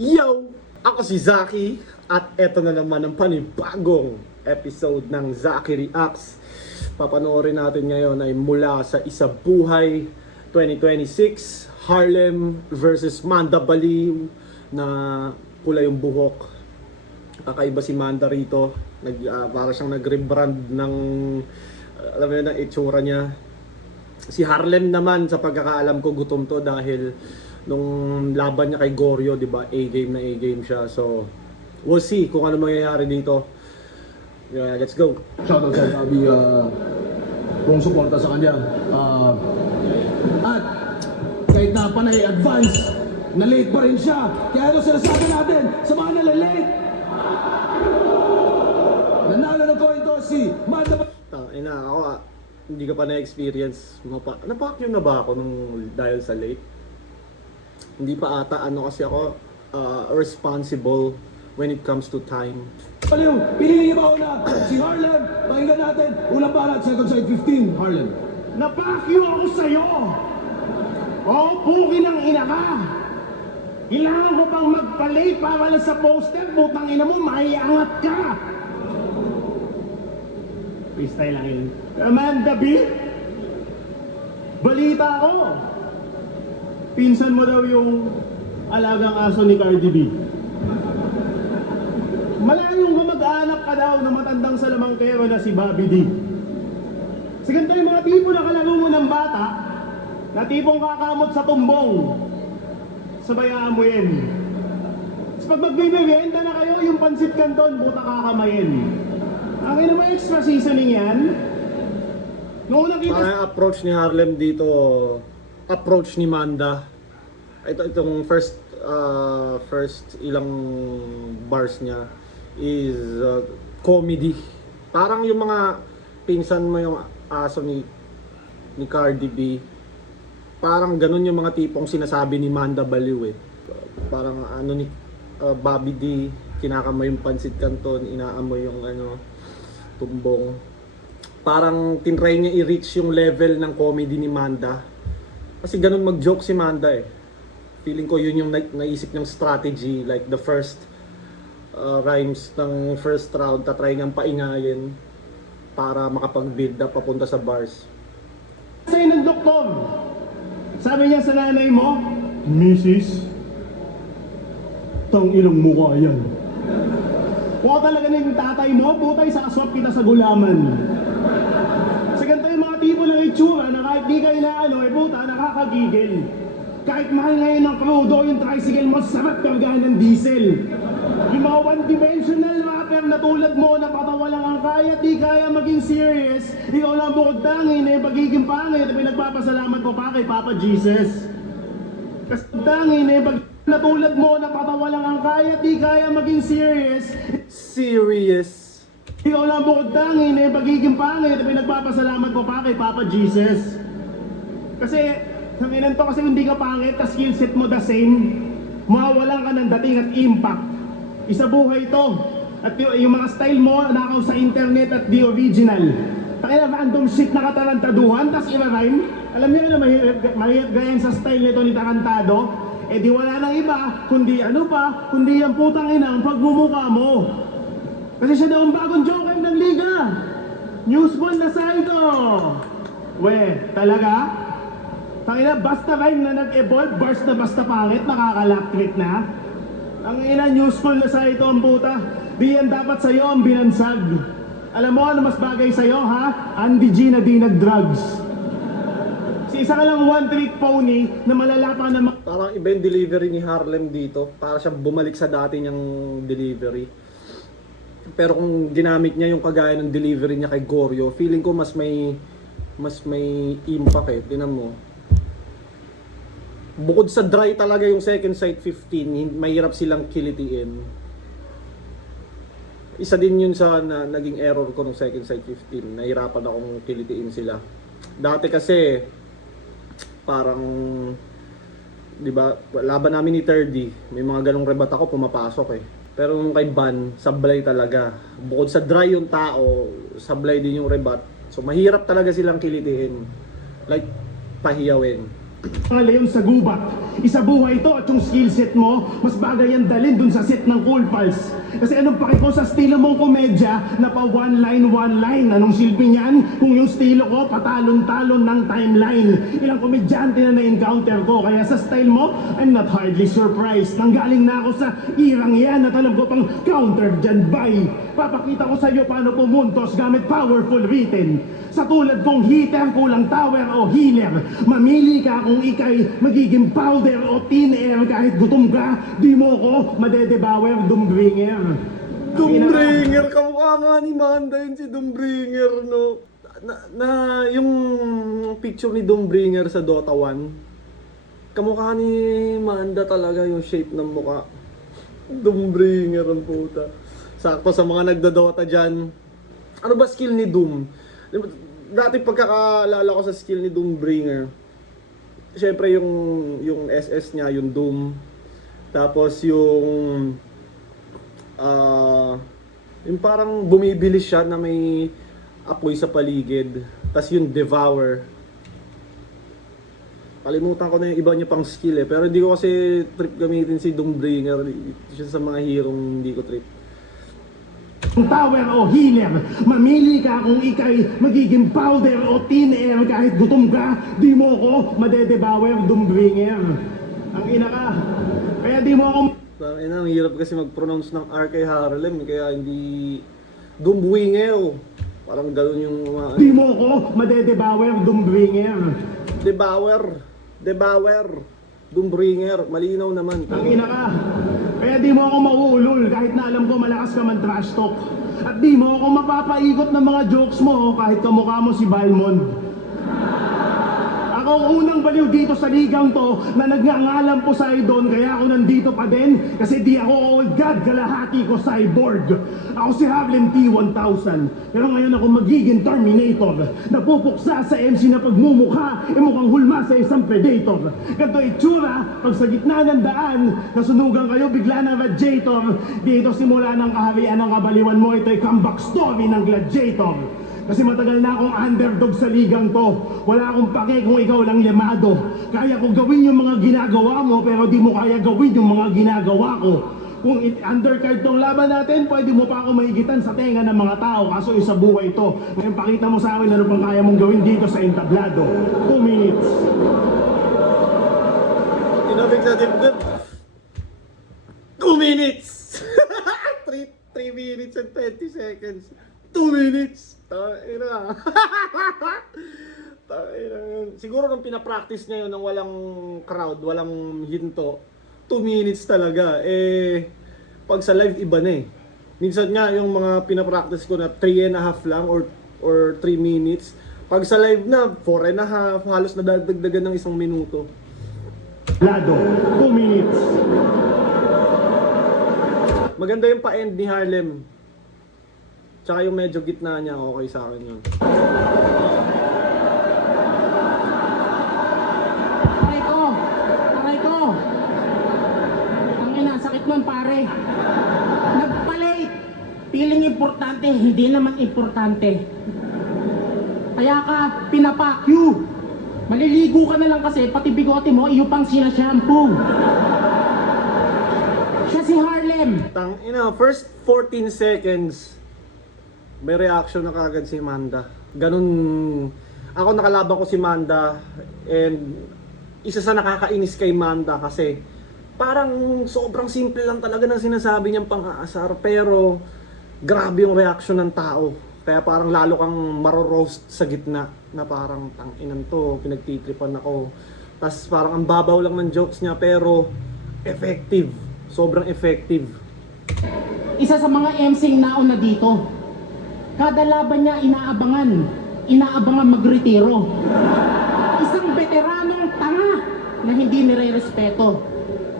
Yo! Ako si Zaki at eto na naman ang panibagong episode ng Zaki Reacts. Papanoorin natin ngayon ay mula sa Isa Buhay 2026, Harlem versus Manda Baliw na pula yung buhok. Kakaiba si Manda rito. Para siyang nag-rebrand ng alam mo yun, ng itsura niya. Si Harlem naman, sa pagkakaalam ko, gutom to dahil nung laban niya kay Goryo, di ba? A-game na A-game siya. So, we'll see kung ano mangyayari dito. Yeah, let's go. Shoutout sa Sabi kung suporta sa kanya. At kahit na panay advance, na late pa rin siya. Kaya ano sinasabi natin sa mga nalalate? Nanalo ng coin toss si Manda. Ina, ako hindi ka pa na-experience. Napak yun na ba ako nung dahil sa late? Hindi pa ata kasi ako responsible when it comes to time. Ano yung pinili niya ba una? Si Harlem. Pakinggan natin. Unang balat, second side 15. Harlem. Napakyo ako sa'yo! O, pukin ang ina ka! Kailangan ko bang magpalay para lang sa poster? Putang ina mo, maiangat ka! Freestyle lang yun. Amanda B? Balita ko! Pinsan mo daw yung alagang aso ni Cardi B. Malayong kamag-anak ka daw na matandang salamangkero na si Bobby D. Kasi ganito yung mga tipo na kalaro mo ng bata na tipong kakamot sa tumbong. Sabayaan mo yan. Tapos pag magbibibenta na kayo, yung pansit canton, buta kakamayin. Ang ina mo extra seasoning yan. Noong nakita Parang approach ni Harlem dito, approach ni Manda. Itong first ilang bars niya is comedy. Parang yung mga pinsan mo yung aso ni Cardi B. Parang ganun yung mga tipong sinasabi ni Manda Baliw eh. Parang ano ni Bobby D, kinakamoy yung pansit canton, inaamoy yung tumbong. Parang tinry niya i-reach yung level ng comedy ni Manda. Kasi ganun mag-joke si Manda eh. Feeling ko yun yung naisip niyang strategy. Like the first rhymes ng first round, tatry niyang paingayin para makapag-build up papunta sa bars. sa'yo ng doktor, sabi niya sa nanay mo, Mrs. Tang ilang mukha yan. Kung talaga na yung tatay mo, putay sa aswap kita sa gulaman. Sa ganito yung mga tipo ng itsura na kahit di kayo na puta, nakakagigil. Kahit mahal ngayon ng crudo, yung tricycle mo, sarap kargahan ng diesel. Yung mga one-dimensional rapper na tulad mo, na patawa lang ang kaya, di kaya maging serious, ikaw lang bukod tangin, pagiging pangit, pinagpapasalamat ko pa kay Papa Jesus. Kasi tangin, na tulad mo, na patawa lang ang kaya, di kaya maging serious, Serious. ikaw lang bukod tangin, pagiging pangit, pinagpapasalamat ko pa kay Papa Jesus. Kasi, sanginan to kasi hindi ka pangit, tas skill set mo the same, mawawalan ka ng dating at impact. Isa buhay to. At yung mga style mo, nakaw sa internet at di original. Takila random shit na katarantaduhan, tas i-rhyme. Alam niyo na mahirap gayan sa style nito ni Tarantado. Eh di wala nang iba, kundi kundi yung putang ina ang pagmumukha mo. Kasi siya daw ang bagong joker ng liga. Newsball na Saldo. We, talaga? Tangina, basta rhyme na nag-evolve, bars na basta pangit, nakaka-lactrip na. Ang ina, newsful na sa ito ang puta. Di yan dapat sa'yo ang binansag. Alam mo ano mas bagay sa'yo, ha? Andy G na di nag-drugs. Si isa ka lang one-trick pony na malala pa na Parang iba yung delivery ni Harlem dito. Para siyang bumalik sa dati niyang delivery. Pero kung ginamit niya yung kagaya ng delivery niya kay Goryo, feeling ko mas may impact eh. Tingnan mo. Bukod sa dry talaga yung second sight 15, mahirap silang kilitiin. Isa din yun sa naging error ko nung second sight 15. Nahirapan akong kilitiin sila. Dati kasi parang 'di ba, laban namin ni 30, may mga ganong rebat ako pumapasok eh. Pero nung kay Ban, sablay talaga. Bukod sa dry yung tao, sablay din yung rebat. So mahirap talaga silang kilitiin. Like pahiyawin. Mga leon sa gubat. Isabuhay ito at yung skill set mo, mas bagay yan dalhin dun sa set ng Cool Pals. Kasi anong paki ko sa estilo mong komedya na pa one line. Anong silbi niyan? Kung yung estilo ko, patalon-talon ng timeline. Ilang komedyante na na-encounter ko. Kaya sa style mo, I'm not hardly surprised. Nanggaling na ako sa irang yan at alam ko pang counter dyan by. Papakita ko sa iyo paano pumuntos gamit powerful written. Sa tulad kong heater, kulang tower o healer. Mamili ka kung ikay magiging powder o thin air. Kahit gutom ka, di mo ko madedebawer, Doombringer. Doombringer, kamukha nga ni Manda yun si Doombringer, no? Yung picture ni Doombringer sa Dota 1, kamukha ni Manda talaga yung shape ng mukha. Doombringer ang puta. Sakto sa mga nagdodota dyan. Ano ba skill ni Doom? Dati pagkakaalala ko sa skill ni Doombringer, syempre yung SS niya, yung Doom. Tapos yung parang bumibilis siya na may apoy sa paligid. Tapos yung Devour. Kalimutan ko na yung iba niya pang skill eh. Pero hindi ko kasi trip gamitin si Doombringer. Siya sa mga hero hindi ko trip. Tower o healer. Mamili ka kung ikay magiging powder o thin air. Kahit gutom ka, di mo ko madedebawer, Doombringer. Ang ina ka. Kaya di mo ako... Ang hirap kasi mag-pronounce ng R kay Harlem. Kaya hindi... Doombringer. Parang gano'n yung mga... Di mo ko madedebawer, Doombringer. Devour. Doombringer. Malinaw naman. Ang ina ka. Kaya di mo ako mauulol kahit na alam ko malakas ka man trash talk. At di mo ako mapapaikot ng mga jokes mo kahit kamukha mo si Balmond. Ako ang unang baliw dito sa ligang to na nagngangalan po Poseidon, kaya ako nandito pa din kasi di ako old god, kalahati ko cyborg. Ako si Harlem T-1000, pero ngayon ako magiging Terminator. Napupuksa sa MC na pagmumukha, mukhang hulma sa isang predator. Ganto itsura, pag sa gitna ng daan, nasunugan kayo bigla ng radiator. Dito simula ng kaharian ng kabaliwan mo, ito'y comeback story ng gladiator. Kasi matagal na akong underdog sa ligang to. Wala akong pake kung ikaw lang lemado. Kaya ko gawin yung mga ginagawa mo, pero di mo kaya gawin yung mga ginagawa ko. Kung undercard tong laban natin, pwede mo pa ako mahigitan sa tenga ng mga tao, kaso isa buhay ito. Ngayon pakita mo sa akin ano pang kaya mong gawin dito sa entablado. 2 minutes. Tinabig sa dibdib. 2 minutes! 3 minutes and 20 seconds. 2 minutes! Taina. Taina. Siguro nung pinapractice niya yun ng walang crowd, walang hinto, 2 minutes talaga. Pag sa live iba na eh. Minsan nga yung mga pinapractice ko na 3.5 lang or 3 minutes. Pag sa live na 4.5, halos nadadagdagan ng 1 minuto. Lado, 2 minutes. Maganda yung pa-end ni Harlem. Tsaka yung medyo gitna niya, okay sa akin yun. Aray ko! Ang ina, sakit nun pare. Nagpalate. Feeling importante, hindi naman importante. Kaya ka pinapakyu. Maliligo ka na lang kasi, pati bigote mo, iyo pang sina-shampoo. Siya si Harlem. First 14 seconds, may reaction na kagad si Manda. Ganun, ako nakalaban ko si Manda, and isa sa nakakainis kay Manda kasi parang sobrang simple lang talaga ng sinasabi niyang pang-aasar, pero grabe yung reaction ng tao. Kaya parang lalo kang maro-roast sa gitna na parang tanginan to, pinagtitripan ako. Tapos parang ang babaw lang ng jokes niya pero effective. Sobrang effective. Isa sa mga MC nauna dito. Kada laban niya inaabangan magretiro. Isang veteranong tanga na hindi nire-respeto.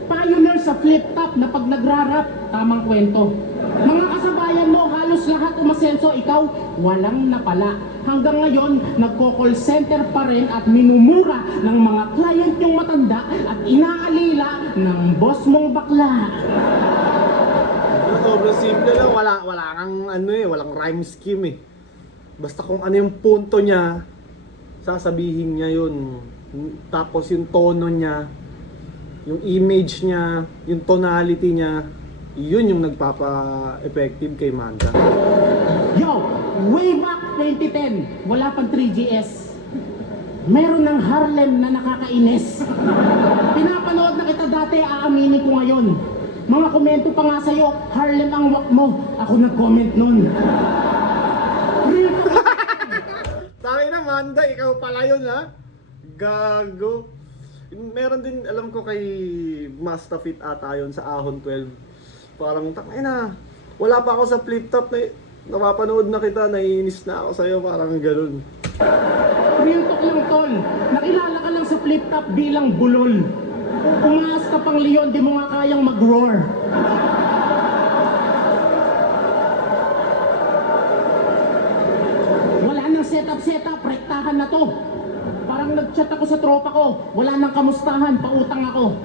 Pioneer sa flip-top na pag nagrarap, tamang kwento. Mga kasabayan mo, halos lahat umasenso, ikaw walang napala. Hanggang ngayon, nagko-call center pa rin at minumura ng mga client yung matanda at inaalila ng boss mong bakla. Sobrang simple lang, wala kang walang rhyme scheme eh. Basta kung ano yung punto niya, sasabihin niya yun. Tapos yung tono niya, yung image niya, yung tonality niya, yun yung nagpapa-effective kay Manda. Yo, way back 2010, wala pang 3GS. Meron ng Harlem na nakakainis. Pinapanood na kita dati, aaminin ko ngayon. Mga komento pa nga sa'yo, Harlem ang wak mo. Ako nag-comment nun. Real talk. Tayo na, Manda, ikaw pala yun, ha? Gago. Meron din, alam ko kay Mastafit ata yun sa Ahon 12. Parang, takay na, wala pa ako sa flip top na napapanood na kita, naiinis na ako sa'yo, parang ganun. Real talk lang, tol. Nakilala ka lang sa flip top bilang bulol. Umaas ka pang leon, di mo nga kayang mag-roar. Wala nang setup, rektahan na to. Parang nag-chat ako sa tropa ko, wala nang kamustahan, pautang ako.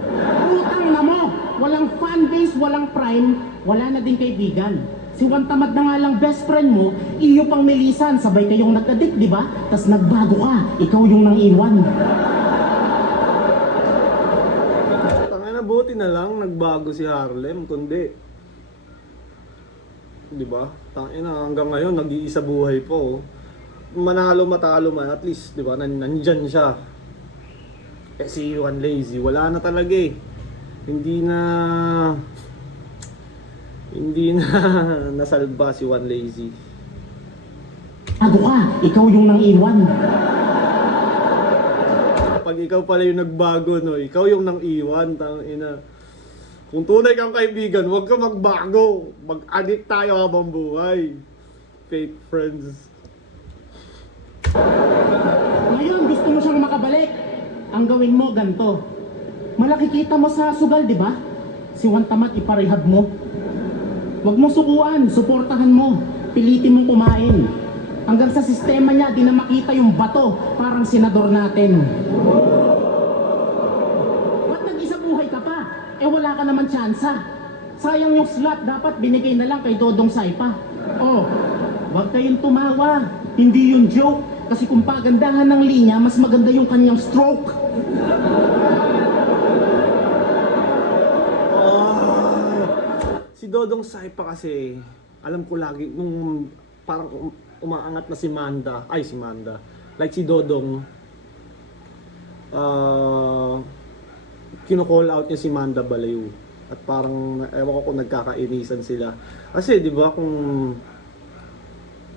Utang na mo! Walang fanbase, walang prime, wala na din kaibigan. Si Juan Tamad na nga lang best friend mo, iyo pang milisan, sabay kayong nag-addict, di ba? Tas nagbago ka, ikaw yung nang iwan. Tangina, buti na lang nagbago si Harlem, kundi, di ba? Tangina, hanggang ngayon nag-iisa buhay po. Manalo matalo man, at least, di ba, nandyan siya. Eh si Juan Lazy, wala na talaga eh. Hindi na nasalba si Juan Lazy. Bago ka, ikaw yung nang iwan. Pag ikaw pala yung nagbago, no, ikaw yung nang iwan, tangina. Kung tunay kang kaibigan, huwag ka magbago. Mag-addict tayo habang buhay. Fake friends. Ngayon, gusto mo siyang makabalik. Ang gawin mo, ganito. Malaki kita mo sa sugal, di ba? Si Juan Tamad, iparehab mo. Huwag mo sukuan, suportahan mo. Pilitin mong kumain. Hanggang sa sistema niya, di na makita yung bato. Parang senador natin. Ba't nag-isa buhay ka pa? Eh wala ka naman tsansa. Sayang yung slot, dapat binigay na lang kay Dodong Saipa. Oh, huwag kayong tumawa. Hindi yung joke. Kasi kung pagandahan ng linya, mas maganda yung kanyang stroke. Si Dodong Saipa kasi, alam ko lagi, nung parang umaangat na si Manda, like si Dodong, kino-call out niya si Manda Balayu. At parang, ewan ko kung nagkakainisan sila. Kasi, di ba, kung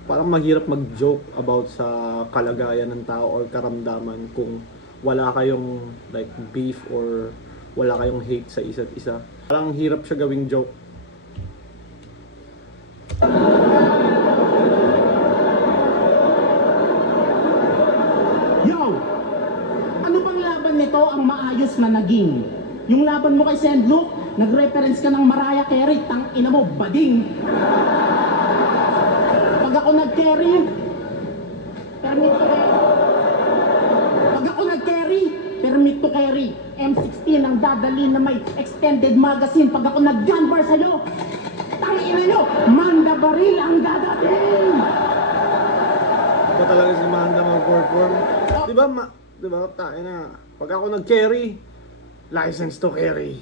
parang mahirap mag-joke about sa kalagayan ng tao or karamdaman kung wala kayong like beef or wala kayong hate sa isa't isa. Parang hirap siya gawing joke. Yo! Ano bang laban nito ang maayos na naging? Yung laban mo kay Saint Luke, nag-reference ka ng Mariah Carey, tang ina mo, bading! Pag ako nag-carry, permit to carry, M16 ang dadali na may extended magazine. Pag ako nag-gunbar sa'yo, tangina nyo, Manda Baril ang dadating! Ba talaga si Manda mag-perform? Di ba, tayo na. Pag ako nag-carry, license to carry.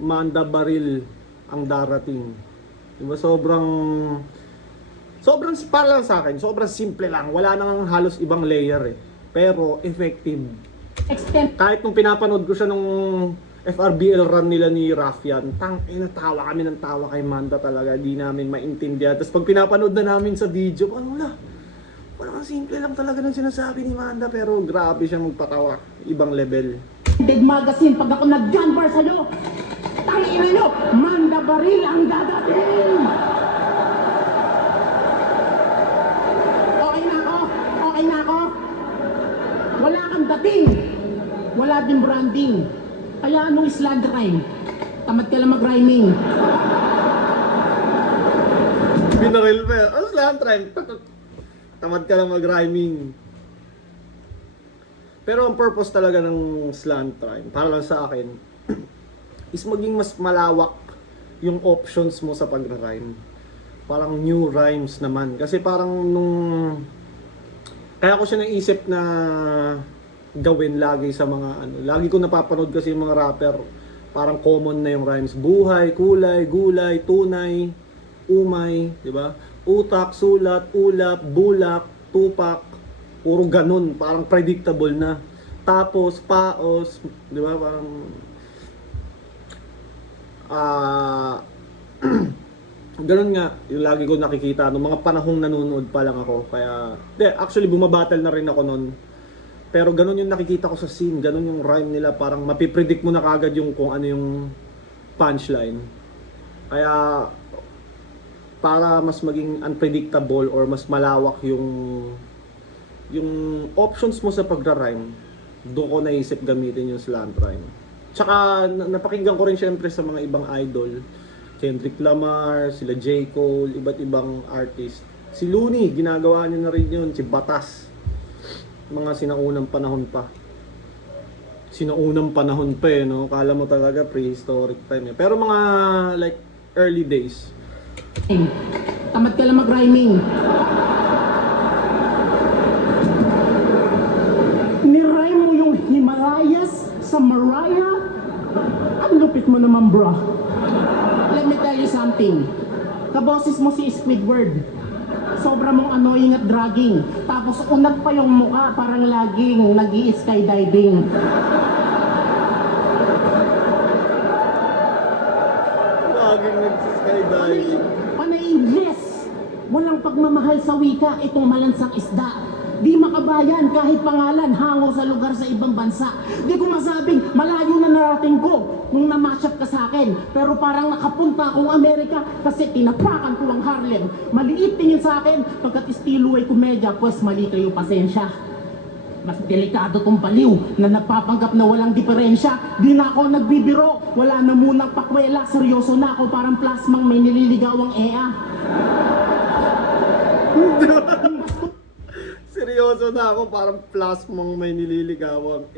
Manda Baril ang darating. Diba, sobrang para lang sa akin, sobrang simple lang. Wala nang halos ibang layer eh. Pero effective. Kahit nung pinapanood ko siya nung FRBL run nila ni Rafian, natawa kami ng tawa kay Manda talaga. Di namin maintindihan. Tapos pag pinapanood na namin sa video, wala kang simple lang talaga ng sinasabi ni Manda. Pero grabe siya magpatawa. Ibang level. Dead magazine, pag ako nag-gunbar sa'yo, tangina nyo, Manda Baril ang dadating! Okay na ako. Wala kang dating. Wala din branding. Kaya anong slant rhyme? Tamad ka lang mag-rhyming. Binaril pa yan. Ano slant rhyme? Tamad ka lang mag-rhyming. Pero ang purpose talaga ng slant rhyme, para lang sa akin, is maging mas malawak yung options mo sa pag-rhyme. Parang new rhymes naman. Kasi parang nung Kaya ko siya naisip na gawin lagi sa mga ano. Lagi ko napapanood kasi yung mga rapper, parang common na yung rhymes. Buhay, kulay, gulay, tunay, umay, di ba? Utak, sulat, ulap, bulak, tupak, puro ganun, parang predictable na. Tapos, paos, di ba? Parang ganun nga, yung lagi ko nakikita nung mga panahong nanonood pa lang ako. Kaya, actually bumabattle na rin ako noon. Pero ganun yung nakikita ko sa scene, ganun yung rhyme nila, parang mapipredict mo na kagad yung kung ano yung punchline. Kaya, para mas maging unpredictable or mas malawak yung options mo sa pagra-rhyme, doon ko naisip gamitin yung slant rhyme. Tsaka napakinggan ko rin syempre sa mga ibang idol, Kendrick Lamar, sila J. Cole, iba't ibang artist. Si Looney, ginagawa niya na rin yun. Si Batas, mga sinaunang panahon pa. Sinaunang panahon pa eh, no? Kala mo talaga prehistoric time eh. Pero mga like early days. Tamad ka lang mag-rhyming. Nirhyme mo yung Himalayas sa Mariah? Ang lupit mo naman, bro. Let me tell you something. Kaboses mo si Squidward. Sobra mong annoying at dragging. Tapos unat pa yung mukha, parang laging nag-i-skydiving. Laging nag-skydiving. Panay Ingles! Walang pagmamahal sa wika itong malansang isda. Di makabayan kahit pangalan hango sa lugar sa ibang bansa. Di ko masabing malayo na narating ko nung na-matchup ka sa akin. Pero parang nakapunta akong Amerika kasi tinapakan ko ang Harlem. Maliit tingin sa akin pagkat estilo ay komedya, pues mali kayo, pasensya. Mas delikado tong baliw na napapanggap na walang diferensya. Di na ako nagbibiro, wala na munang pakwela. Seryoso na ako, parang plasmang may nililigawang EA. Seryoso na ako, parang plasmang may nililigawang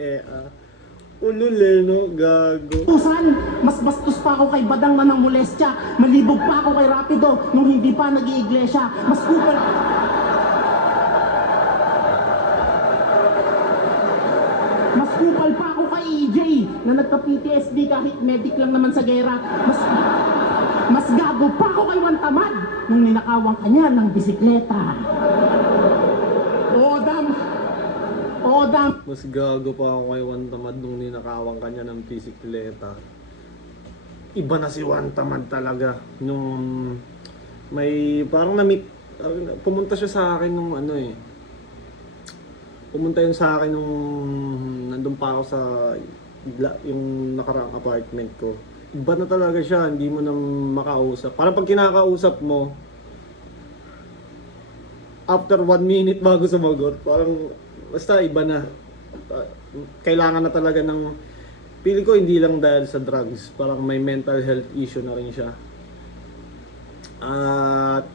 ulul no? Gago. Tusan, mas bastos pa ako kay Badang na ng molestya. Malibog pa ako kay Rapido nung hindi pa nag-iiglesia. Mas kupal pa ako kay EJ na nagka-PTSD kahit medic lang naman sa gera. Mas gago pa ako kay Wantamad nung ninakawang kanya ng bisikleta. Odam! Mas gago pa ako kay Juan Tamad nung ninakawang kanya ng bisikleta. Iba na si Juan Tamad talaga. Nung may parang na-meet, pumunta siya sa akin nung ano eh. Pumunta yun sa akin nung nandun pa ako sa yung nakaraang apartment ko. Iba na talaga siya, hindi mo na makausap. Parang pag kinakausap mo, after 1 minute bago sumagot, parang basta iba na. Kailangan na talaga ng, pili ko hindi lang dahil sa drugs, parang may mental health issue na rin siya. At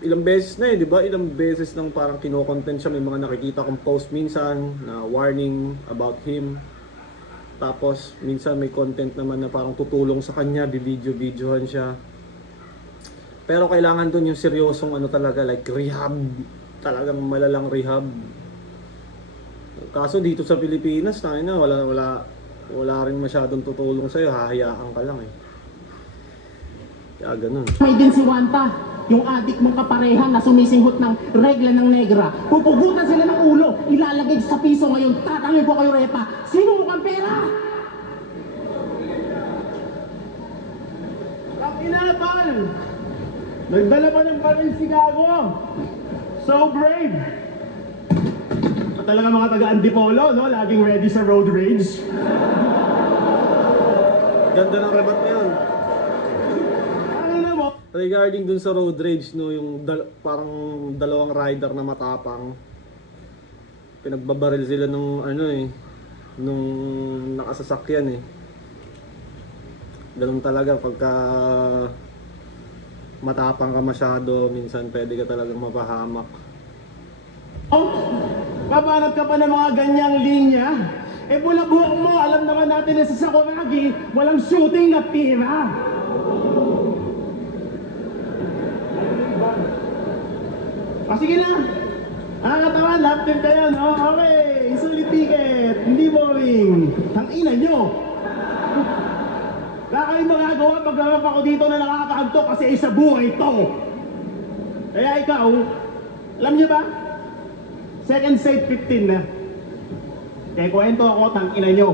ilang beses na eh, di ba? Ilang beses nang parang kino-content siya, may mga nakikita kong post minsan na warning about him. Tapos minsan may content naman na parang tutulong sa kanya, bibidyo-videohan siya. Pero kailangan dun yung seryosong ano talaga, like rehab. Talagang malalang rehab. Kaso dito sa Pilipinas, wala rin masyadong tutulong sa'yo, hahayaan ka lang eh. Kaya ganun. May din si Wanta, yung adik mong kaparehan na sumisinghot ng regla ng negra. Pupugutan sila ng ulo, ilalagay sa piso ngayon, tatangin ko kayo repa. Sino mukhang pera? Kapinapal! Nagdala pa ng baril si Gago! So brave! Talaga mga taga-Antipolo, no? Laging ready sa road rage. Ganda ng rebat na yun. Ano na mo? Regarding dun sa road rage, no, yung parang dalawang rider na matapang. Pinagbabaril sila nung ano eh, nung nakasasakyan eh. Ganun talaga pagka matapang ka masyado, minsan pwede ka talagang mapahamak. Oh, babanat ka pa ng mga ganyang linya. Eh bulag-buhok mo, alam naman natin na sa Sakuragi, walang shooting na tira. Sige na. Nakakatawa, lap team kayo, no? Okay, sulit ticket, hindi boring. Tangina nyo! Wala kayong magagawa pagkarap ako dito na nakakaantok kasi isa buhay to. Kaya ikaw, alam niyo ba? Second sight 15 na. Kaya kwento ako, tangina nyo.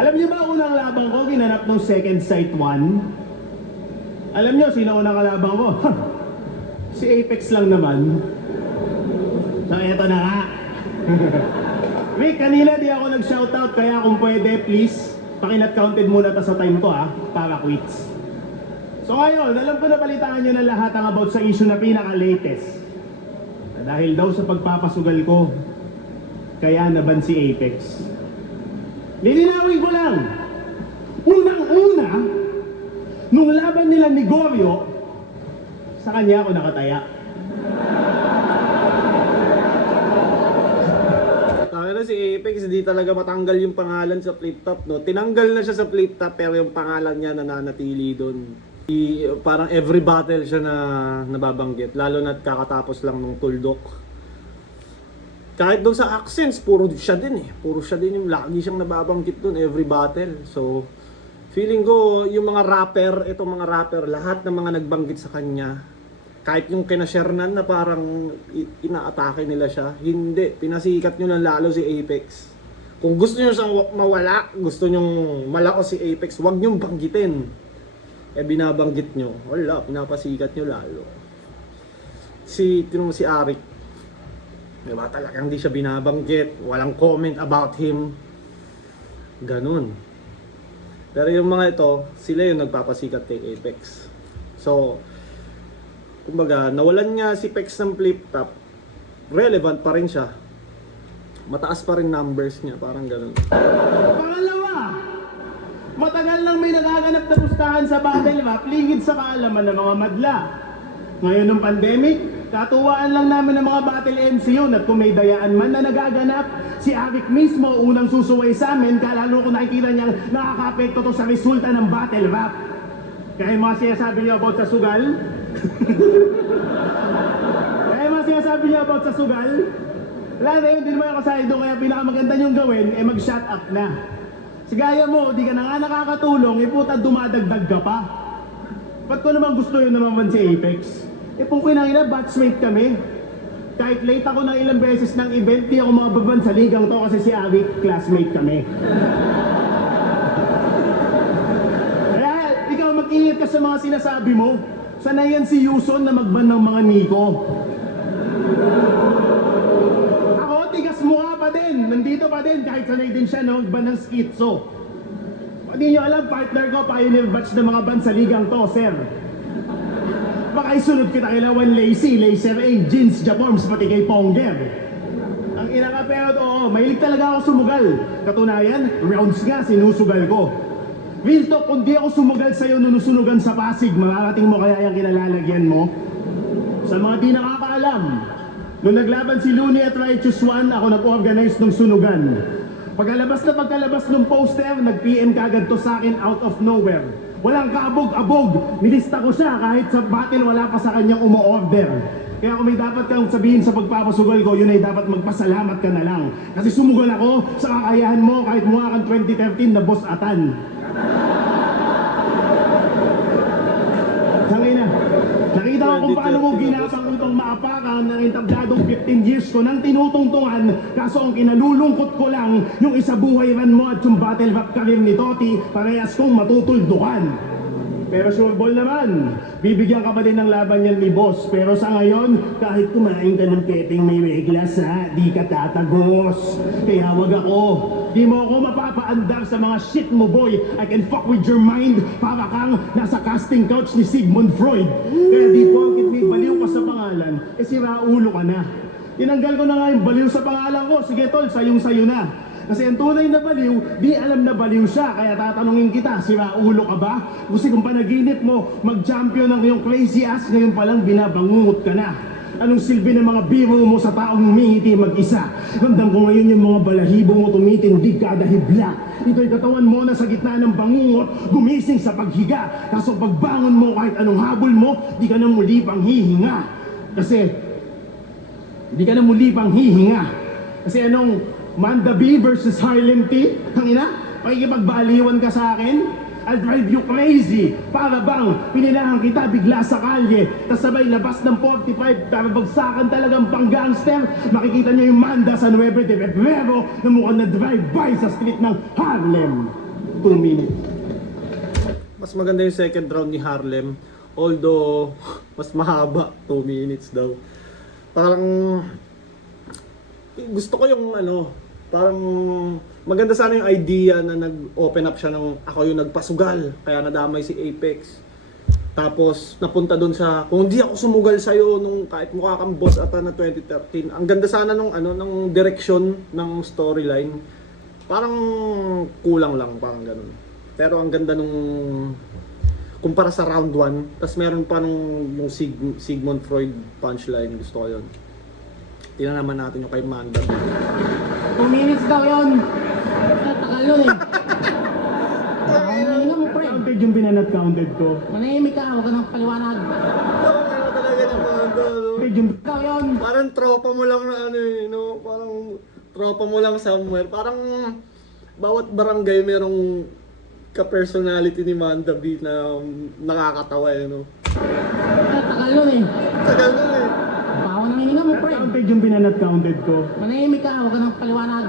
Alam niyo ba unang labang ko, ginanap ng second sight 1? Alam niyo, sino unang kalabang ko? Si Apex lang naman. So, eto na nga. Rick, kanina di ako nag-shoutout, kaya kung pwede, please, pakinat counted muna ta sa time ko ha, para quits. So ngayon, alam ko na balitaan nyo na lahat ang about sa issue na pinaka-latest. Na dahil daw sa pagpapasugal ko, kaya naban si Apex. Lilinawin ko lang, unang-una, nung laban nila ni Goryo, sa kanya ako nakataya. Tangina si Apex, hindi talaga matanggal yung pangalan sa flip top, no? Tinanggal na siya sa flip top pero yung pangalan niya nananatili doon. Parang every battle siya na nababanggit, lalo na kakatapos lang ng tuldok. Kahit doon sa accents, puro siya din eh. Puro siya din yung lagi siyang nababanggit doon every battle. So, feeling ko yung mga rapper, itong mga rapper, lahat ng mga nagbanggit sa kanya, kahit yung kinashernan na parang inaatake nila siya, hindi. Pinasikat nyo lang lalo si Apex. Kung gusto nyo siyang mawala, gusto nyo malako si Apex, huwag nyo banggitin. Eh binabanggit nyo, wala, pinapasikat nyo lalo. Si Arik, diba talagang hindi siya binabanggit, walang comment about him. Ganun. Pero yung mga ito, sila yung nagpapasikat kay Apex. So, kumbaga, nawalan nga si Pex ng flip top, relevant pa rin siya. Mataas pa rin numbers niya, parang ganun. Pangalawa, matagal nang may nagaganap na pustahan sa battle map, lingid sa kaalaman ng mga madla. Ngayon ng pandemic, katuwaan lang namin ng mga battle MC yun at kung may dayaan man na nagaganap, si Arik mismo unang susuway sa amin, kalalo kung nakikita niyang nakaka-apekto to sa resulta ng battle rap. Kaya yung mga sinasabi niyo about sa sugal, kaya yung mga sinasabi niyo about sa sugal, wala na yun, hindi naman ako sa doon, kaya pinakamaganda niyong gawin, mag-shut up na. Sigaya mo, di ka na nga nakakatulong, puta dumadagdag ka pa. Ba't ko naman gusto yun naman si Apex? Kung kinangina, batchmate kami. Kahit late ako ng ilang beses ng event, di ako mga baban sa ligang to kasi si Arik, classmate kami. Kaya ikaw mag-ingat ka sa mga sinasabi mo. Sanayan si Yuson na magban ng mga Nico. Ako, tigas mukha pa din. Nandito pa din kahit sanay din siya no, magban ng skitso. Hindi nyo alam, partner ko, pioneer batch ng mga bansaligang to, sir. Baka isunod kita kay Lawan Lazy, Laser A, Jeans, Japorms, pati kay Ponger. Ang inaka pero oo, mahilig talaga ako sumugal. Katunayan, rounds nga, sinusugal ko. Real talk, kung di ako sumugal sa'yo nunusunugan sa Pasig, makakating mo kaya yung kinalalagyan mo? Sa mga di nakakaalam, nung naglaban si Looney at Righteous One, ako nag-organize ng sunugan. Pagkalabas ng poster, nag-PM kagad to sa akin out of nowhere. Walang kaabog-abog, nilista ko siya kahit sa battle wala pa sa kanyang umo-order. Kaya kung may dapat kang sabihin sa pagpapasugal ko, yun ay dapat magpasalamat ka na lang. Kasi sumugal ako sa kakayahan mo kahit mukha kang 2013 na boss atan. Tangina, nakita ko kung paano mo ginapang upang maapakan ng entabladong 15 years ko nang tinutungtungan, kaso ang kinalulungkot ko lang yung isa buhay ran mo at yung battle rap career ni Toti, parehas kong matutuldukan. Pero sure ball naman, bibigyan ka pa din ng laban yan ni boss. Pero sa ngayon, kahit kumain ka ng pepeng may reglas ha, di ka tatagos. Kaya wag ako, di mo ako mapapaandar sa mga shit mo boy. I can fuck with your mind, para kang nasa casting couch ni Sigmund Freud. Kaya di porkit may baliw ka sa pangalan, sira ulo ka na. Tinanggal ko na nga yung baliw sa pangalan ko, sige tol, sayong-sayo na. Kasi ang tunay na baliw, di alam na baliw siya. Kaya tatanungin kita, sira ulo ka ba? Kasi kung panaginip mo, mag-champion ng iyong crazy ass, ngayon palang binabangungot ka na. Anong silbi ng mga biro mo sa taong humihiti mag-isa? Ramdam ko ngayon yung mga balahibo mo tumitindig kada hibla. Ito'y katawan mo na sa gitna ng bangungot, gumising sa paghiga. Kaso pagbangon mo kahit anong habol mo, di ka na muli pang hihinga. Kasi Hindi ka na muli pang hihinga. Kasi anong Manda B versus Harlem T? Tangina, makikipagbaliwan ka sa akin? I'll drive you crazy. Para bang pinilahan kita bigla sa kalye. Tas sabay labas ng 45, babagsakan talagang pang-gangster. Makikita niyo yung Manda sa 9 de Febrero na mukhang na drive-by sa street ng Harlem. 2 minutes. Mas maganda yung second round ni Harlem. Although, mas mahaba. 2 minutes daw. Parang, gusto ko yung parang maganda sana yung idea na nag-open up siya ng ako yung nagpasugal. Kaya nadamay si Apex. Tapos, napunta dun sa, kung hindi ako sumugal sa'yo nung kahit mukha kang boss ata na 2013. Ang ganda sana nung ng direction ng storyline. Parang kulang lang, parang ganun. Pero ang ganda nung kumpara sa round 1, tas meron pa nung Sigmund Freud punchline, gusto ko yun. Tingnan naman natin yung kay Manda. 2 minutes daw yun. Tagal nun eh. Ano mo, pre? Counted yung binanat counted ko. Manahimik ka, huwag ka nang paliwanag. Ano talaga yung Manda, no? Counted yung Ikaw yun. Parang tropa mo lang na parang tropa mo lang somewhere. Parang bawat barangay merong ka-personality ni Manda B na nakakatawa, Tagal nun eh. Tagal nun eh. Bawa ng hininga mo, pre. counted yung binanat counted ko. Manahimik ka, huwag ka nang paliwanag.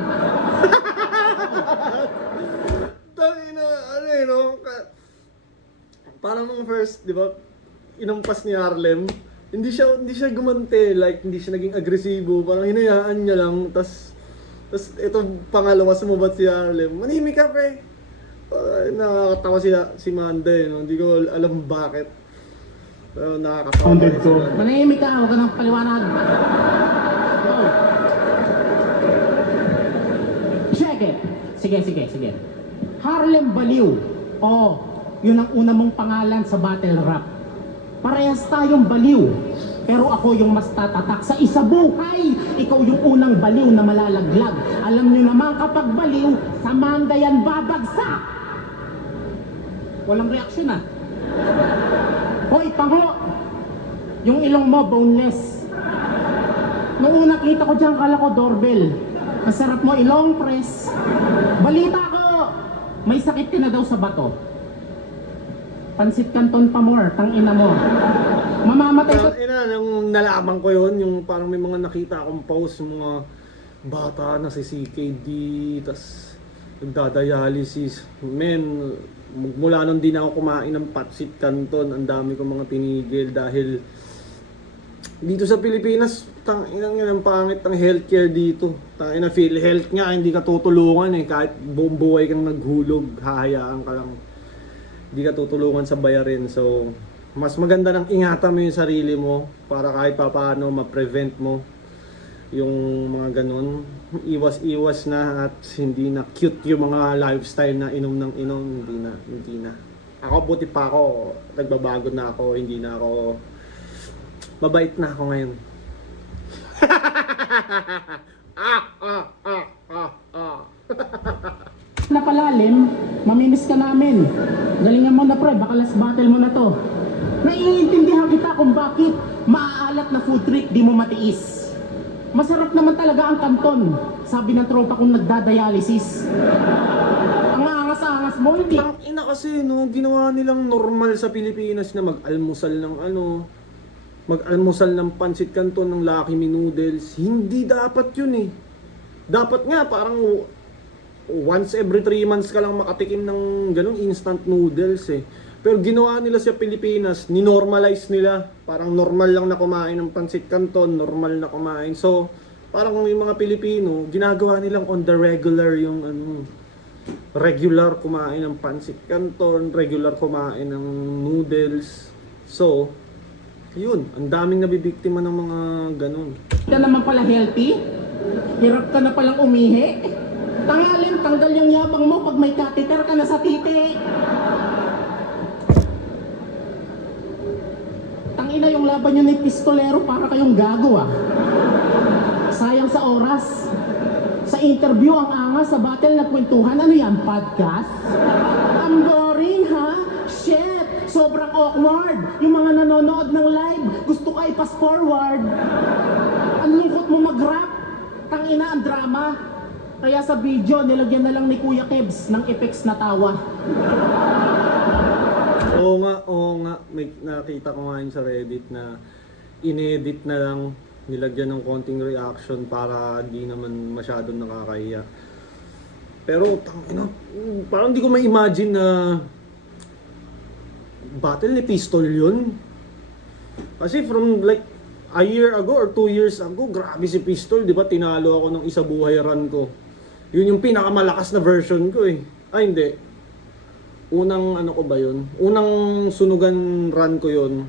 Tangina, parang nung first, di ba, inampas ni Harlem, hindi siya gumante, like, hindi siya naging agresibo, parang hinayaan niya lang, tas ito pangalawa sumubat si Harlem, manahimik ka, pre. Nakakatawa si Manda hindi ko alam bakit. Pero nakakatawa Counted rin ko. sila. Manahimik ka, huwag ka nang paliwanag. Go. Check it. Sige. Harlem Baliw. Oh, yun ang una mong pangalan sa battle rap. Parehas tayong baliw. Pero ako yung mas tatatak sa isa buhay. Ikaw yung unang baliw na malalaglag. Alam nyo naman kapag baliw, sa Manda yan babagsak. Walang reaksyon ah. Hoy, pango! Yung ilong mo, boneless. Noong una kita ko dyan, kala ko doorbell. Masarap mo ilong press. Balita ko! May sakit ka na daw sa bato. Pansit Canton pa more, tang ina mo. Mamamatay ka. Nung nalaman ko yun, yung parang may mga nakita akong post, yung mga bata na si CKD, tas nagdadialysis. Men, mula nun din ako kumain ng Pansit Canton. Ang dami kong mga tinigil dahil dito sa Pilipinas, tanginang yan ang pangit ng healthcare dito. Tangina, PhilHealth nga, hindi ka tutulungan kahit buong buhay kang naghulog, hahayaan ka lang. Hindi ka tutulungan sa bayarin. So, mas maganda nang ingatan mo yung sarili mo para kahit papaano ma-prevent mo yung mga ganun. Iwas-iwas na at hindi na cute yung mga lifestyle na inom ng inom. Hindi na. Ako buti pa ako, nagbabago na ako, hindi na ako, mabait na ako ngayon. Napalalim, mamimiss ka namin. Galingan mo na pre, baka last battle mo na to. Naiintindihan kita kung bakit maaalat na food trick di mo matiis. Masarap naman talaga ang kanton, sabi ng tropa kong nagdadialysis. Ang angas-angas mo, hindi. Ang ina kasi, ginawa nilang normal sa Pilipinas na mag-almusal ng Pansit Canton, ng Lucky Me Noodles. Hindi dapat yun Dapat nga, parang once every 3 months ka lang makatikim ng ganung instant noodles Pero ginawa nila sa Pilipinas, ninormalize nila. Parang normal lang na kumain ng Pansit Canton, normal na kumain. So, parang yung mga Pilipino, ginagawa nilang on the regular yung regular kumain ng Pansit Canton, regular kumain ng noodles. So, yun, ang daming nabibiktima ng mga ganun. Ka naman pala healthy? Hirap ka na palang umihi? Tangalin, tanggal yung yabang mo pag may catheter ka na sa titi. Tangina yung laban nyo ni pistolero para kayong gago Sayang sa oras. Sa interview ang angas, sa battle nagkwentuhan. Ano yan, podcast? Ang boring ha? Shit! Sobrang awkward. Yung mga nanonood ng live, gusto ka i-pass forward. Ang lungkot mo mag-rap. Tangina ang drama. Kaya sa video, nilagyan na lang ni Kuya Kebs ng effects na tawa. Oo nga. May nakita ko nga yun sa Reddit na inedit na lang, nilagyan ng konting reaction para di naman masyadong nakakahiya. Pero tangina, parang di ko ma-imagine na battle ni Pistol yun. Kasi from like a year ago or 2 years ago, grabe si Pistol, di ba? Tinalo ako ng isa buhay run ko. Yun yung pinakamalakas na version ko eh. Ay hindi. Unang ano ko ba yun? Unang sunugan run ko yun.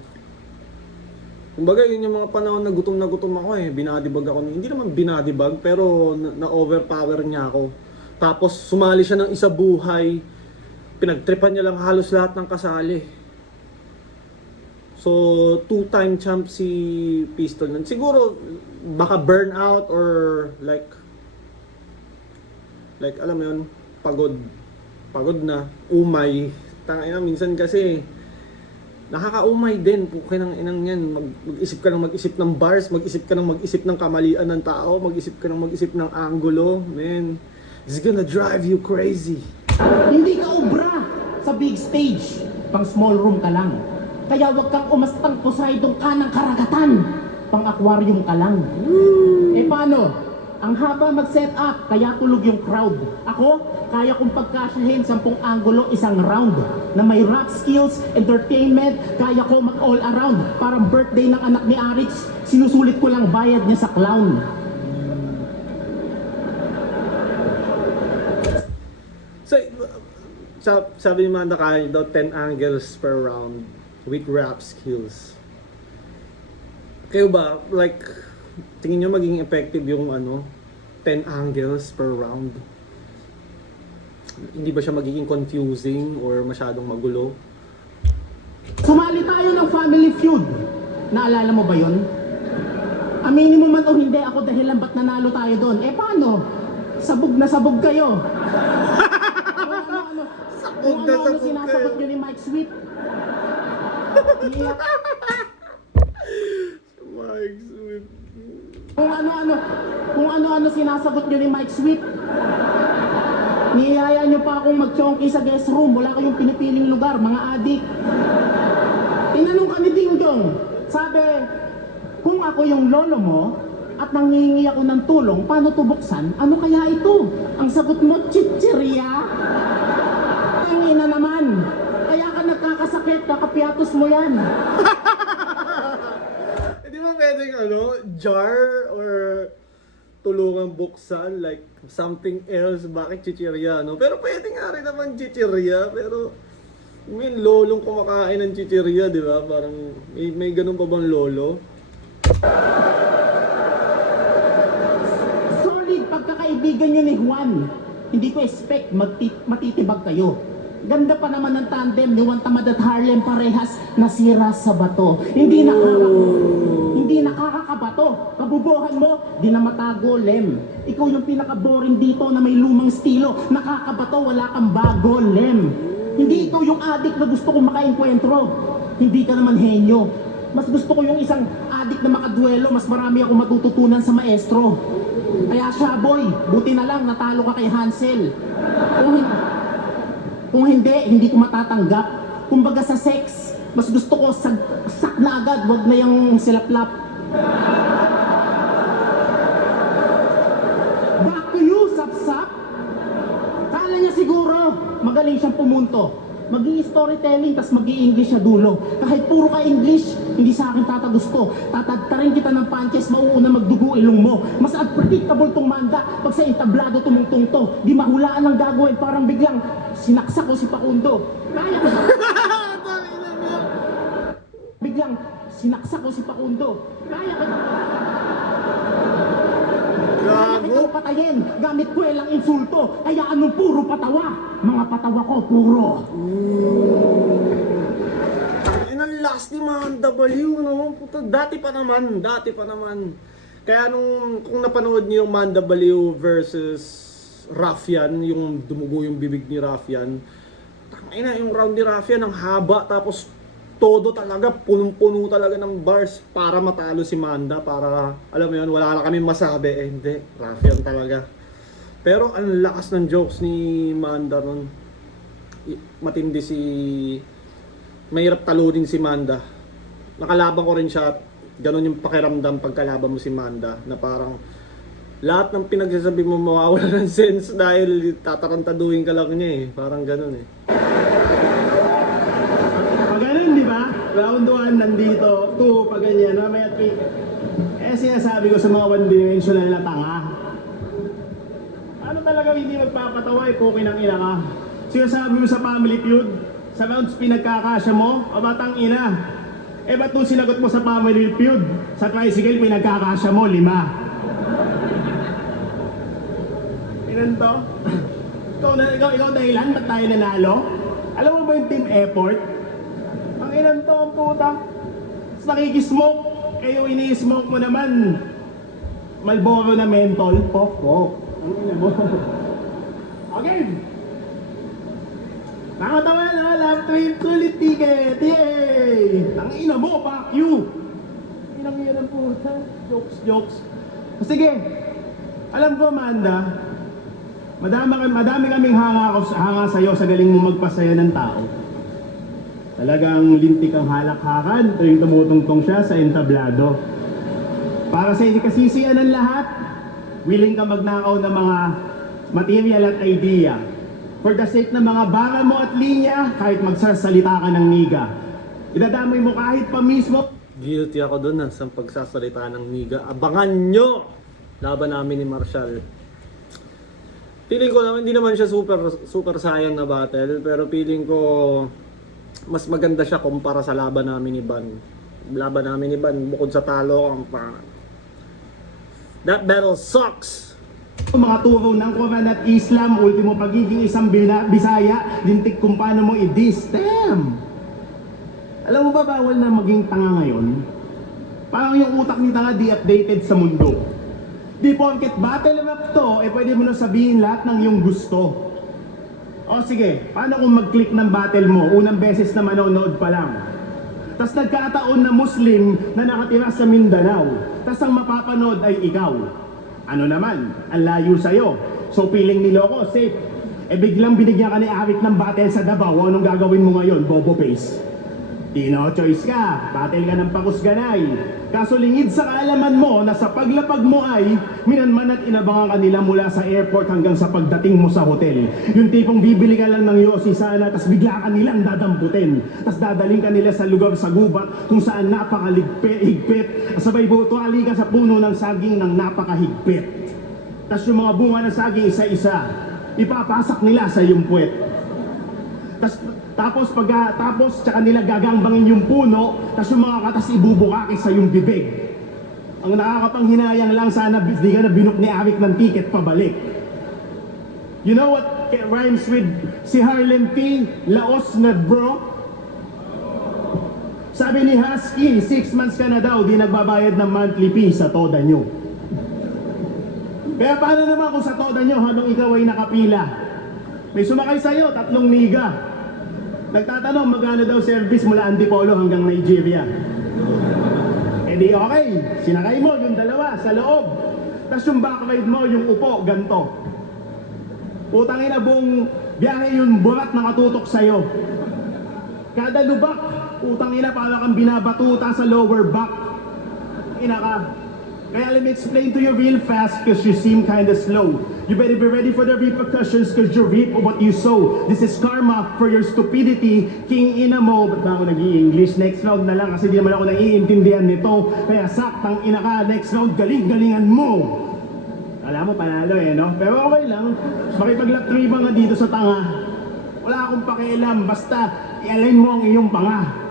Kumbaga yun yung mga panahon na gutom ako eh. Binadibag ako. Hindi naman binadibag pero na-overpower niya ako. Tapos sumali siya ng isa buhay. Pinagtripan niya lang halos lahat ng kasali. So 2-time champ si Pistol. Siguro baka burnout or like alam mo yun, pagod na, umay. Tangina minsan kasi nakakaumay din, puke ng inang yan. Mag-isip ka ng mag-isip ng bars, mag-isip ka ng mag-isip ng kamalian ng tao, mag-isip ka ng mag-isip ng angulo. Man, it's gonna drive you crazy. Hindi ka obra sa big stage. Pang small room ka lang. Kaya wag kang umastang Poseidon ka ng karagatan. Pang aquarium ka lang. Eh paano? Ang haba mag-set up, kaya tulog yung crowd. Ako, kaya kong pagkasyahin 10 angulo isang round. Na may rap skills, entertainment, kaya ko mag-all around. Parang birthday ng anak ni Arix, sinusulit ko lang bayad niya sa clown. So, sabi ni Manda kaya daw 10 angles per round with rap skills. Kayo ba, like, tingin nyo magiging effective yung 10 angles per round? Hindi ba siya magiging confusing or masyadong magulo? Sumali tayo ng Family Feud. Naalala mo ba yun? Aminin mo man o hindi, ako dahilan ba't nanalo tayo doon. Eh paano? Sabog na sabog kayo. Kung ano sinasagot nyo ni Mike Sweet. Yeah. Mike Sweet. Kung ano-ano sinasagot nyo ni Mike Sweet. Niyaya nyo pa akong mag-chonky sa guest room. Wala kayong pinipiling lugar, mga adik. Tinanong ka ni Ding Dong. Sabi, kung ako yung lolo mo at nanghihingi ako ng tulong, paano to buksan? Ano kaya ito? Ang sagot mo, chichirya? Tangina naman. Kaya ka nagkakasakit, kakapiatos mo yan. Hindi ba pwedeng jar or tulungang buksan, like something else, bakit chichirya, no? Pero pwede nga rin naman chichirya, pero may lolong kumakain ng chichirya, di ba? Parang may ganun pa bang lolo? Solid pagkakaibigan nyo ni Juan. Hindi ko expect matitibag kayo. Ganda pa naman ng tandem ni Juan Tamad at Harlem, parehas nasira sa bato. Hindi nakakakabato. Kabubuhan mo, di na matago, Lem. Ikaw yung pinaka-boring dito na may lumang estilo. Nakakabato, wala kang bago, Lem. Hindi ikaw yung adik na gusto kong makaenkwentro. Hindi ka naman henyo. Mas gusto ko yung isang adik na makaduelo, mas marami akong matututunan sa maestro. Kaya siya, boy, buti na lang natalo ka kay Hansel. Kung hindi ko matatanggap. Kumbaga sa sex, mas gusto ko sak na agad, wag na yung silaplap. Back to you, sapsap. Kala niya siguro, magaling siyang pumunto. Mag-i-storytelling, tas mag-i-English siya dulo. Kahit puro ka English, hindi sa akin tatagusto. Tatagtarin kita ng punches, mauuna magdugo ilong mo. Mas unpredictable tong Manda, pag sa entablado tumungtong to. Di mahulaan ang gagawin, parang biglang sinaksak ko si Pakundo. Kaya ko. Biglang sinaksak ko si Pakundo. Kaya ko. Kaya kitang patayin, gamit ko lang insulto. Kaya anong puro patawa? Mga patawa ko, puro. Ang last ni Manda W, no? Puta, dati pa naman. Kaya kung napanood niyo yung Manda W versus Raffian, yung dumugo yung bibig ni Raffian, tangina yung round ni Raffian, ang haba, tapos todo talaga, punong-puno talaga ng bars para matalo si Manda, para, alam mo yun, wala na kami masabi. Eh, hindi, rough yan talaga. Pero ang lakas ng jokes ni Manda nun. Matindi si... Mahirap talunin si Manda. Nakalaban ko rin siya, ganun yung pakiramdam pagkalaban mo si Manda, na parang lahat ng pinagsasabi mo mawawala ng sense dahil tatarantaduhin ka lang niya eh. Parang ganun eh. Di ba? Round 1 nandito, 2 pag ganyan, mamaya 3. Sinasabi ko sa mga one-dimensional na tanga. Ano talaga hindi magpapatawa eh, pukin ang ina ka. Sinasabi mo sa Family Feud, sa rounds pinagkakasya mo, batang ina. Ba't nung sinagot mo sa Family Feud, sa tricycle pinagkakasya mo, 5. Ilan to? ikaw dahilan, ba't tayo nanalo? Alam mo ba yung team effort? Ang ilan to ang puta. Tapos nakikismoke. Kayo ini-smoke mo naman. Malboro na mentol. Pok. Ang ina mo. Okay. Nakatawa na. Lap trip. Sulit ticket. Yay! Ang ina mo. Fuck you. Inang yan ang puta. Jokes. Sige. Alam ko, Amanda, madami kaming hanga sa'yo sa galing mo magpasaya ng tao. Talagang lintik ang halakhakan tuwing tumutungtong siya sa entablado. Para sa kasisiyan ng lahat, willing ka magnakaw ng mga material at idea. For the sake ng mga bangal mo at linya, kahit magsasalita ka ng niga. Idadamay mo kahit pa mismo. Guilty ako dun sa pagsasalita ng niga. Abangan nyo! Laban namin ni Marshall. Feeling ko naman, hindi naman siya super sayang na battle, pero feeling ko mas maganda siya kumpara sa laban namin ni Ban. Laban namin ni Ban, bukod sa talo, that battle sucks! Mga turo ng Quran at Islam, ultimo pagiging isang Bisaya, lintik kung paano mo i-diss. Damn! Alam mo ba bawal na maging tanga ngayon? Parang yung utak ni tanga di updated sa mundo. Di porket battle rap to, pwede mo na sabihin lahat ng yung gusto. O sige, paano kung mag-click ng battle mo, unang beses na manonood pa lang? Tas nagkataon na Muslim na nakatira sa Mindanao, tas ang mapapanood ay ikaw. Ano naman, ang layo sa'yo. So piling niloko, safe. Biglang binigyan ka ni Arik ng battle sa Davao, anong gagawin mo ngayon, bobo face? Di no choice ka, battle ka ng pakusganay. Kaso lingid sa kaalaman mo na sa paglapag mo ay minanman at inabangan kanila mula sa airport hanggang sa pagdating mo sa hotel. Yung tipong bibili ka lang ng yosi sana tas bigla ka nilang dadamputin. Tas dadaling ka nila sa lugar sa gubat kung saan napakahigpit. Sabay butuali ka sa puno ng saging ng napakahigpit. Tas yung mga bunga ng saging isa-isa, ipapasak nila sa iyong puwet. Tapos tsaka nila gagambangin yung puno, tapos yung mga katas ibubukake sa yung bibig. Ang nakakapanghinayang lang sana di ka na binuk ni Arik ng ticket pabalik. You know what rhymes with si Harlem P? Laos na bro? Sabi ni Husky, 6 months ka na daw, di nagbabayad ng monthly fee sa toda nyo. Kaya paano naman kung sa toda nyo habang ikaw ay nakapila? May sumakay sa'yo, 3 niga. Nagtatanong magkano daw service mula Antipolo hanggang Nigeria. Di okay, sinakay mo yung dalawa sa loob. Tapos yung back ride mo, yung upo, ganto. Putangin na buong biyahe yung burat na katutok sa'yo. Kada lubak, putangin na para kang binabatuta sa lower back. Ina ka. Kaya let me explain to you real fast because you seem kinda slow. You better be ready for the repercussions because you reap what you sow. This is karma for your stupidity. King ina mo. Ba't ba ako nag-i-English? Next round na lang kasi di naman ako naiintindihan nito. Kaya saktang ina ka. Next round, galing-galingan mo. Alam mo, panalo no? Pero okay lang. Makipaglap triba nga dito sa tanga. Wala akong pakialam. Basta i-align mo ang iyong panga.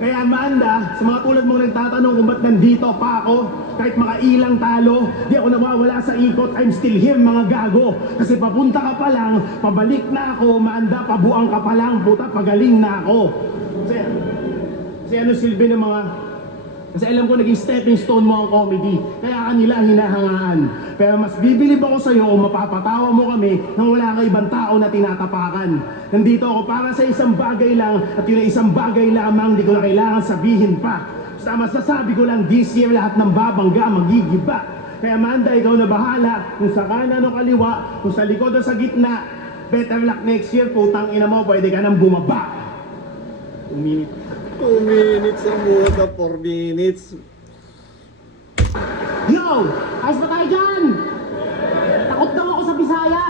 Kaya Amanda, sa mga tulad mong nagtatanong kung ba't nandito pa ako, kahit makailang talo, di ako nawawala sa ikot, I'm still here mga gago. Kasi papunta ka pa lang, pabalik na ako, Amanda, pabuang ka pa lang, puta, pagaling na ako. Kasi ano silbi ng mga Kasi alam ko naging stepping stone mo ang comedy. Kaya kanila hinahangaan. Pero mas bibilib ako sa'yo kung mapapatawa mo kami nang wala kang ibang tao na tinatapakan. Nandito ako para sa isang bagay lang at yun ay isang bagay lamang di ko na kailangan sabihin pa. Basta masasabi ko lang this year lahat ng babangga magigiba. Kaya Amanda, ikaw na bahala kung sa kanan o kaliwa, kung sa likod o sa gitna. Better luck next year, putang ina mo, pwede ka nang bumaba. 2 minutes. 2 minutes ang muda, 4 minutes. Yo! Ayos ba tayo dyan? Takot daw ako sa Bisaya.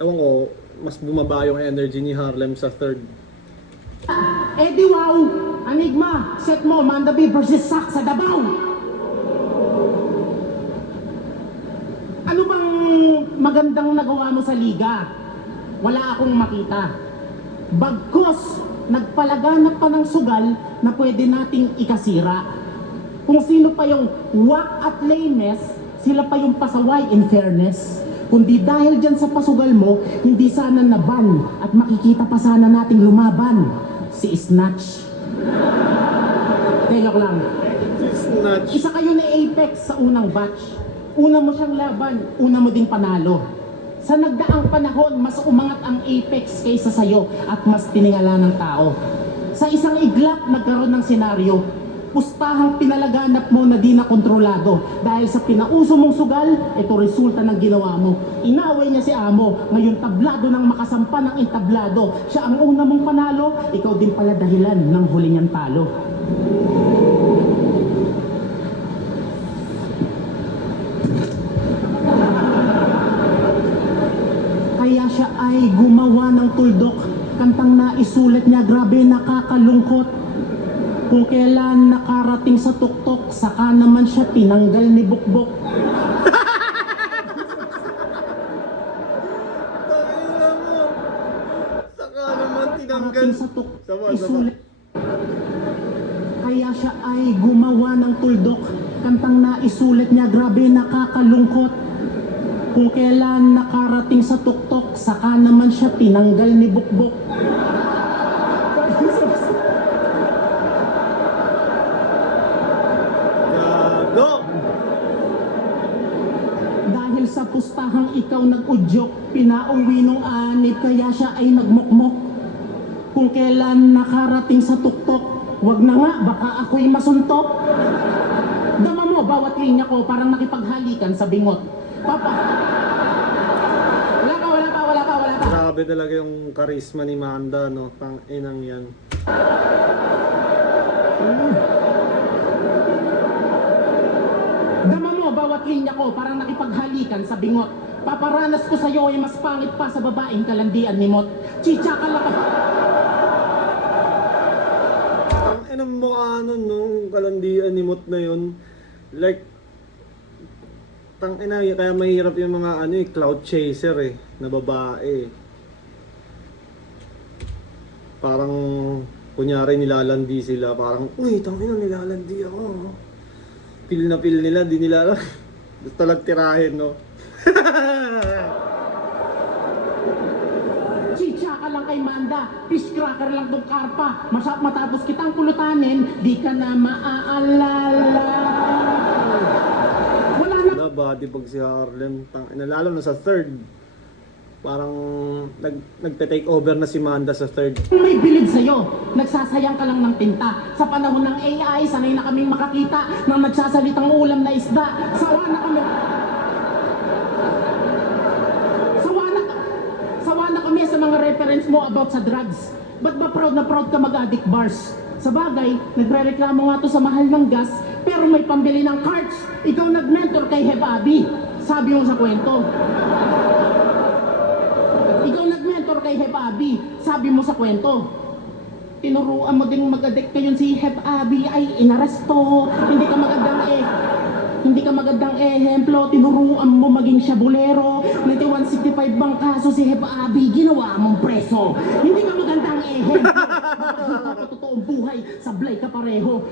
Ewan ko, mas bumaba yung energy ni Harlem sa third. Eh di wow! Enigma, set mo, Manda B versus Sak sa Davao! Ano bang magandang nagawa mo sa liga? Wala akong makita. Bagkus, nagpalaganap pa ng sugal na pwede nating ikasira. Kung sino pa yung wak at lameness, sila pa yung pasaway in fairness. Kundi dahil dyan sa pasugal mo, hindi sana naban at makikita pa sana nating lumaban. Si Snatch. Teka lang. Snatch. Isa kayo ni Apex sa unang batch. Una mo siyang laban, una mo ding panalo. Sa nagdaang panahon, mas umangat ang Apex kaysa sa'yo at mas tiningala ng tao. Sa isang iglap, nagkaroon ng senaryo. Pustahang pinalaganap mo na di na kontrolado. Dahil sa pinauso mong sugal, ito resulta ng ginawa mo. Inaway niya si Amo, ngayon tablado ng makasampa ng entablado. Siya ang una mong panalo, ikaw din pala dahilan ng huli niyang talo. Kaya siya ay gumawa ng tuldok. Kantang naisulat niya, grabe nakakalungkot. Kung kailan nakarating sa tuktok, saka naman siya tinanggal ni Bukbok. Tangina mo. Saka naman tinanggal. Nakarating sa tuktok, Sama. isulat. Kaya siya ay gumawa ng tuldok. Kantang naisulat niya, grabe nakakalungkot. Kung kailan nakarating sa tuktok, saka naman siya tinanggal ni Bukbok. Gago. Dahil sa pustahang ikaw nag-udyok, pinauwi nung anib, kaya siya ay nagmukmok. Kung kailan nakarating sa tuktok, wag na nga, baka ako'y masuntok. Dama mo, bawat linya ko, parang nakipaghalikan sa bingot. Papa. Wala pa. Grabe talaga yung charisma ni Manda, no? Tang-inang yan. Dama mo, bawat linya ko, parang nakipaghalikan sa bingot. Paparanas ko sa'yo ay mas pangit pa sa babaeng kalandian ni Mot. Chicha ka lang. Tang-inang mukha nun, no? Kalandian ni Mot na yun. Like, tang-ina, kaya mahirap yung mga cloud chaser na babae. Parang, kunyari nilalandi sila, parang, uy, tangina, nilalandi ako. Feel na feel nila, di nila alam. Gusto lang tirahin, no? Chicha ka lang kay Manda, fish cracker lang tong karpa. Matapos kitang kulutanin, di ka na maaalala. Wala na. Body pag si Harlem, lalo na sa third. Parang nagte-take over na si Manda sa third. May bilid sa'yo, nagsasayang ka lang ng tinta. Sa panahon ng AI, sanay na kaming makakita ng nagsasalitang ulam na isda. Sawa na kami sa mga reference mo about sa drugs. Ba't ba proud na proud ka mag-addict bars? Sa bagay, nagre-reklamo nga to sa mahal ng gas, pero may pambili ng carts. Ikaw nag-mentor kay Heb Abi, sabi mo sa kwento. Ikaw nag-mentor kay Heb Abi, sabi mo sa kwento. Tinuruan mo ding mag-addict ngayon si Heb Abi ay inaresto. Hindi ka magandang ehemplo, tinuruan mo maging syabulero. 9165 bang kaso si Heb Abi, ginawa mong preso. Hindi ka magandang ehemplo. Sa totoong buhay, sablay ka pareho.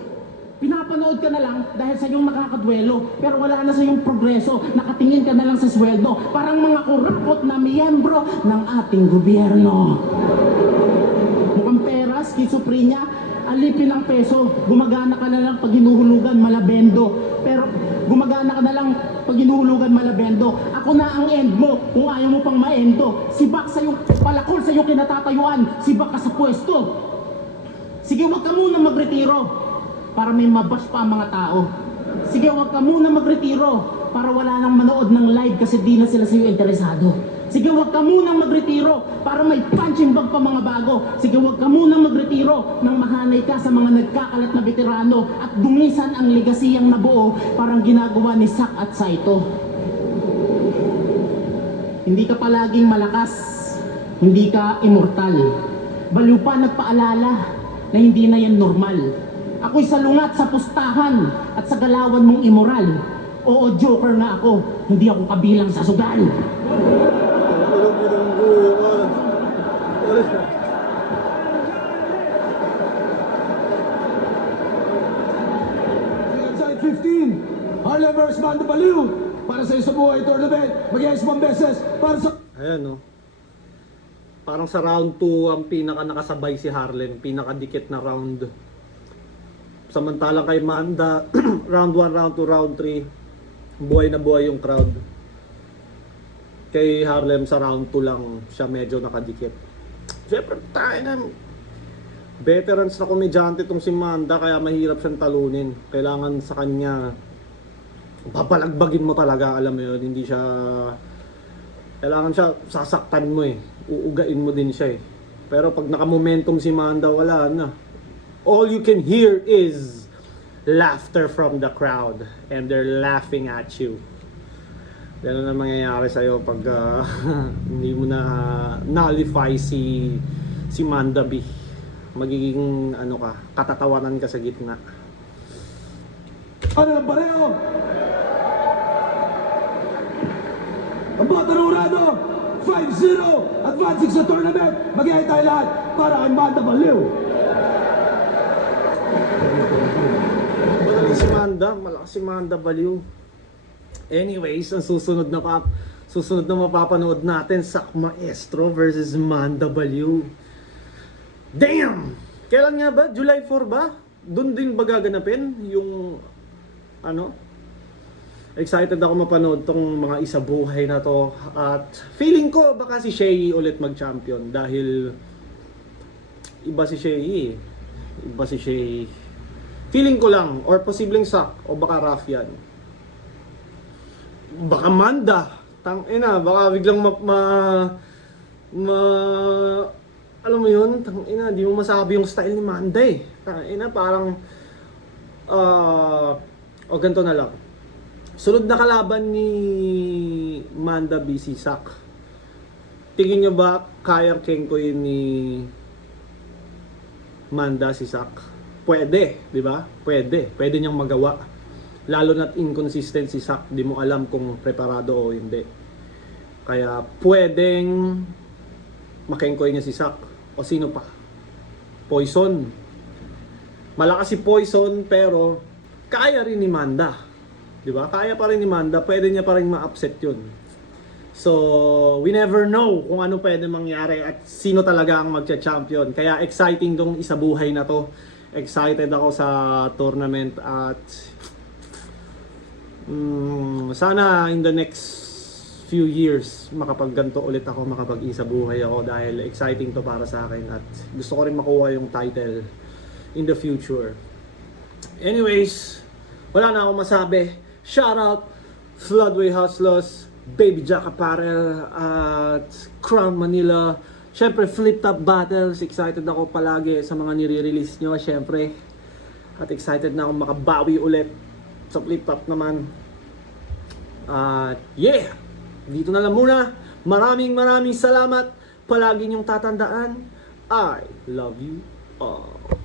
Pinapanood ka na lang dahil sa iyong nakakadwelo, pero wala na sa iyong progreso, nakatingin ka na lang sa sweldo, parang mga kurapot na miyembro ng ating gobyerno. Mukhang pera, schizophrenia, alipin ang peso. Gumagana ka na lang pag hinuhulugan, malabendo. Pero gumagana ka na lang pag hinuhulugan, malabendo. Ako na ang end mo kung ayaw mo pang maendo. Sibak sa'yo, palakol sa'yo kinatatayuan. Sibak ka sa pwesto. Sige, huwag ka muna magretiro para may mabash pa ang mga tao. Sige, huwag ka muna magretiro para wala nang manood ng live kasi di na sila sa'yo interesado. Sige, huwag ka munang magretiro para may punching bag pa mga bago. Sige, huwag ka munang magretiro nang mahanay ka sa mga nagkakalat na veterano at dumisan ang legasiyang nabuo parang ginagawa ni Sak at Saito. Hindi ka palaging malakas, hindi ka immortal. Baliw pa nagpaalala na hindi na yan normal. Ako'y salungat sa pustahan at sa galawan mong immoral. Oo, joker na ako, hindi ako kabilang sa sugal. Side 15, Harlem vs. Manda Baliw. Para sa Isa Buhay Tournament, mag-iayos 1 beses para sa... Ayan, no. Parang sa round 2 ang pinaka nakasabay si Harlem, pinakadikit na round. Samantalang kay Manda, round 1, round 2, round 3, buhay na buhay yung crowd. Kay Harlem sa round 2 lang siya medyo nakadikit. Siyempre, tayo na. Veterans na komedyante itong si Manda, kaya mahirap siyang talunin. Kailangan sa kanya, papalagbagin mo talaga, alam mo yun, hindi siya... Kailangan siya, sasaktan mo eh. Uugain mo din siya eh. Pero pag nakamomentum si Manda, wala na. All you can hear is laughter from the crowd. And they're laughing at you. Ganun ang mangyayari sa'yo pag hindi mo na nullify si Manda B. Magiging ano ka, katatawanan ka sa gitna. Ano lang pareho? Ang bata ng Urado, 5-0, advancing sa tournament. Mag-iay tayo lahat para kay Manda Baliw. Magaling si Manda, malakas si Manda Baliw. Anyways, ang susunod na mapapanood natin, Sak Maestro versus Manda Baliw. Damn! Kailan nga ba? July 4 ba? Doon din ba gaganapin yung ano? Excited ako mapanood tong mga isabuhay na to. At feeling ko baka si Shea ulit mag-champion dahil iba si Shea. Iba si Shea. Feeling ko lang, or posibleng Sak o baka Raf yan. Baka Manda. Tangina, baka biglang alam mo yun, tangina, di mo masabi yung style ni Manda eh. Tangina, parang o ganito na lang. Sunod na kalaban ni Manda B si Sak. Tingin nyo ba kayang kengkoy ni Manda si Sak? Pwede, di ba? Pwede. Pwede niyang magawa. Lalo na't inconsistent si Sak, di mo alam kung preparado o hindi. Kaya pwedeng makengkoy niya si Sak. O sino pa? Poison. Malakas si Poison pero kaya rin ni Manda. Di ba? Kaya pa rin ni Manda. Pwede niya pa rin ma-upset yun. So, we never know kung ano pwede mangyari at sino talaga ang magcha-champion. Kaya exciting tong isabuhay na to. Excited ako sa tournament at sana in the next few years makapagganto ulit ako, makapag-isabuhay ako dahil exciting to para sa akin at gusto ko rin makuha yung title in the future. Anyways, wala na akong masabi. Shout out Floodway Hustlers, Baby Jack Apparel at Crown Manila. Syempre Flip Top Battles, excited ako palagi sa mga nire-release nyo syempre. At excited na akong makabawi ulit sa Flip Top naman. Yeah! Dito na lang muna. Maraming salamat. Palagi niyong tatandaan, I love you all.